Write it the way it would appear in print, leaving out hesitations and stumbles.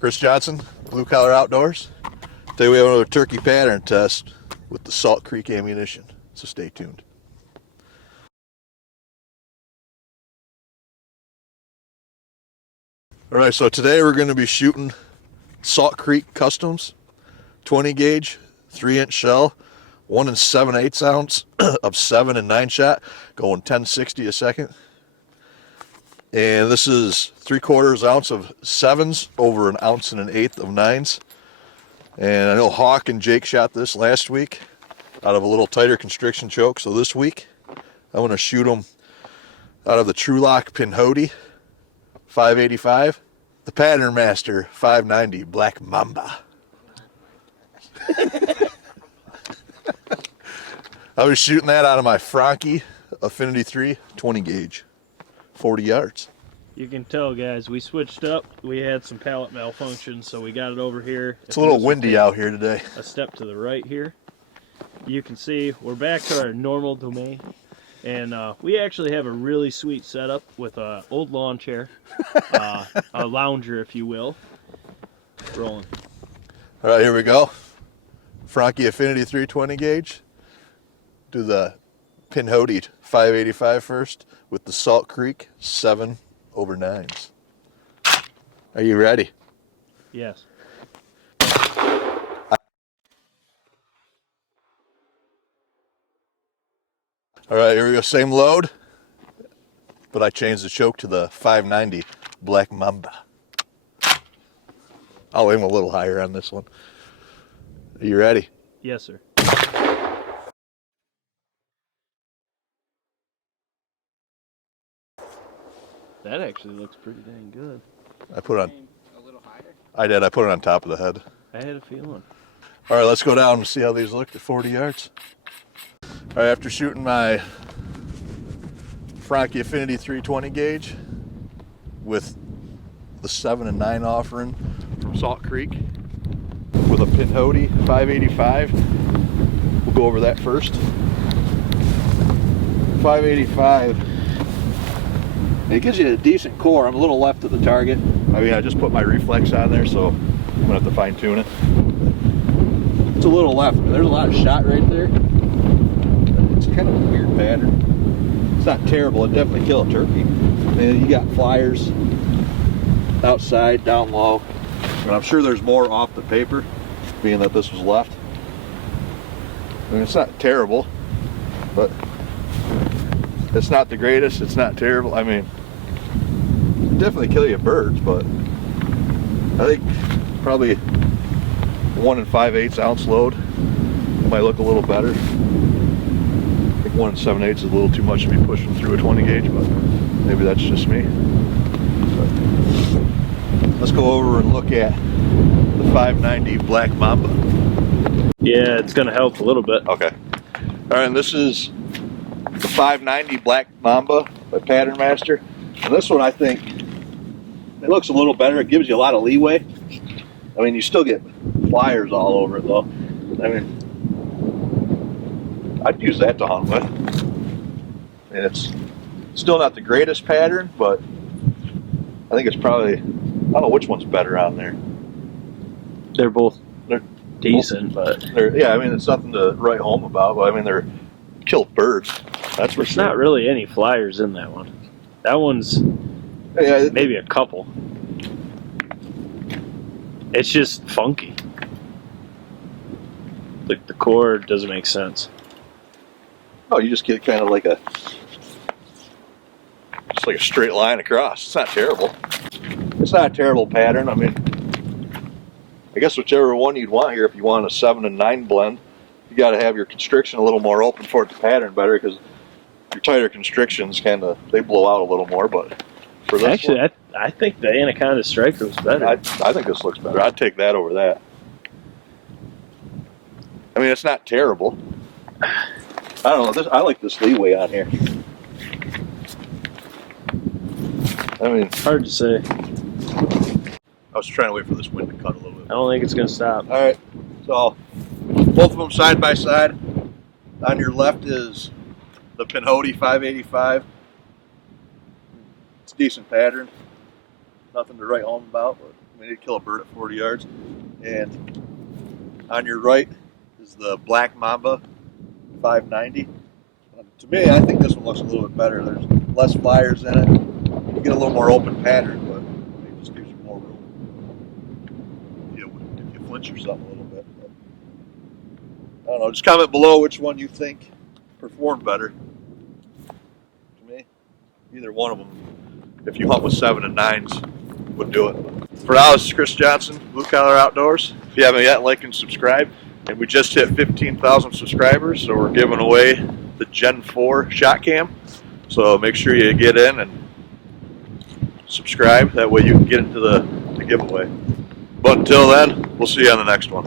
Chris Johnson, Blue Collar Outdoors. Today we have another turkey pattern test with the Salt Creek ammunition, so stay tuned. Alright, so today we're going to be shooting Salt Creek Customs 20 gauge 3-inch shell, 1 7/8 ounce of 7 and 9 shot, going 1060 a second. And this is 3/4 ounce of 7s over 1 1/8 ounce of 9s. And I know Hawk and Jake shot this last week out of a little tighter constriction choke. So this week I'm going to shoot them out of the Trulock Pinhoti 585, the Patternmaster 590 Black Mamba. I was shooting that out of my Franchi Affinity 3 20 gauge. 40 yards. You can tell, guys, we switched up. We had some pallet malfunctions, so we got it over here. It's a little windy out here today. A step to the right here. You can see we're back to our normal domain. And we actually have a really sweet setup with an old lawn chair. A lounger, if you will. Rolling. All right, here we go. Franchi Affinity 320 gauge. Do the Pinhoti 585 first with the Salt Creek 7 over 9s. Are you ready? Yes. All right, here we go. Same load, but I changed the choke to the 590 Black Mamba. I'll aim a little higher on this one. Are you ready? Yes, sir. That actually looks pretty dang good. I put it on a little higher. I did. I put it on top of the head. I had a feeling. All right, let's go down and see how these look at 40 yards. All right, after shooting my Franchi Affinity 320 gauge with the 7 and 9 offering from Salt Creek with a Pinhoti 585, we'll go over that first. 585. It gives you a decent core. I'm a little left of the target. I mean, I just put my reflex on there, so I'm gonna have to fine tune it. It's a little left. I mean, there's a lot of shot right there. It's kind of a weird pattern. It's not terrible. It definitely kill a turkey. And you got flyers outside, down low. And I'm sure there's more off the paper, being that this was left. I mean, it's not terrible, but it's not the greatest. It's not terrible. I mean, definitely kill you birds, but I think probably 1 5/8 ounce load might look a little better. I think 1 7/8 is a little too much to be pushing through a 20 gauge, but maybe that's just me. But let's go over and look at the 590 Black Mamba. Yeah, it's going to help a little bit. Okay. All right, and this is the 590 Black Mamba by Patternmaster. And this one, I think, it looks a little better. It gives you a lot of leeway. I mean, you still get flyers all over it, though. I mean, I'd use that to hunt with. And it's still not the greatest pattern, but I think it's probably, I don't know which one's better on there. They're decent, but Yeah, I mean, it's nothing to write home about, but I mean, they're killed birds. That's for there's sure. not really any flyers in that one. That one's maybe a couple. It's just funky. Like the core doesn't make sense. Oh, you just get kind of like just like a straight line across. It's not terrible. It's not a terrible pattern. I mean, I guess whichever one you'd want here, if you want a 7 and 9 blend, you got to have your constriction a little more open for it to pattern better, because your tighter constrictions they blow out a little more. But for this actually, one, I think the Anaconda Striker was better. I think this looks better. I'd take that over that. I mean, it's not terrible. I don't know. I like this leeway on here. I mean, Hard to say. I was trying to wait for this wind to cut a little bit. I don't think it's going to stop. All right, so both of them side by side. On your left is the Pinhoti 585. It's a decent pattern. Nothing to write home about, but We need to kill a bird at 40 yards. And on your right is the black mamba 590. To me, I think this one looks a little bit better. There's less flyers in it. You get a little more open pattern, but it just gives you more room. If you flinch or something a little bit. But I don't know. Just comment below which one you think performed better. To me, either one of them, if you hunt with 7 and 9s, would do it. For now, this is Chris Johnson, Blue Collar Outdoors. If you haven't yet, like and subscribe. And we just hit 15,000 subscribers, so we're giving away the Gen 4 shot cam. So make sure you get in and subscribe. That way you can get into the giveaway. But until then, we'll see you on the next one.